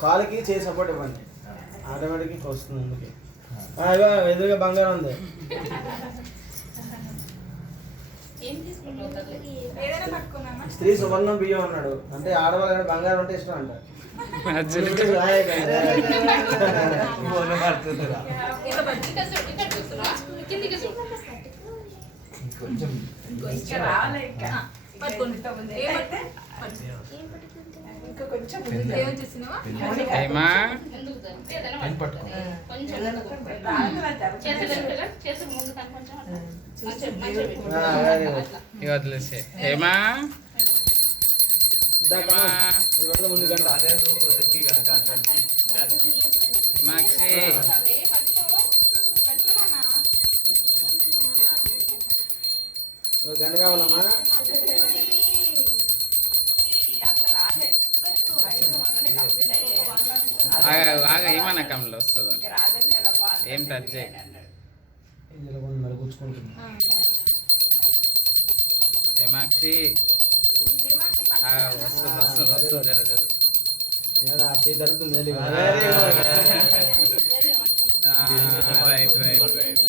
కాలుకి చేసి సపోర్ట్ ఇవ్వండి, ఆటోమేటిక్గా వస్తుంది ముందుకి. ఎదురుగా బంగారం ఉంది. స్త్రీ సువర్ణం బియ్యం అన్నాడు అంటే ఆడవాళ్ళ బంగారం అంటే ఇష్టం అంట. వదిలేసే ఏమా ముందు గంట గంట కావాలమ్మా. బాగా ఏమన్నా కమ్ములు వస్తుందో ఏం టచ్ చేయి. ఏమాక్షి వస్తుంది వస్తుంది వస్తుంది జరుగుతుంది. Right right right.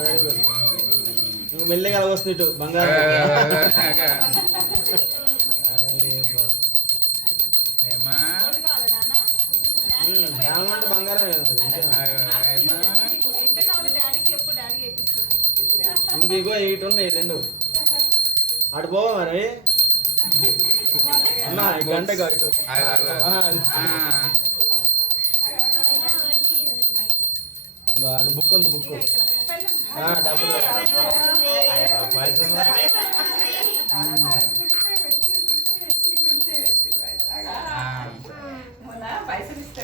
Very good. ఇంక మెల్లగా వస్తుంది ఇటు బంగారం. ఏమా అంటే బంగారం ఇంకో ఇటు ఉన్నాయి రెండు. అటు పోవా మరి అన్నా గంట ఇటు అటు బుక్ ఉంది, బుక్ డబ్బులు పైసలు ఇస్తే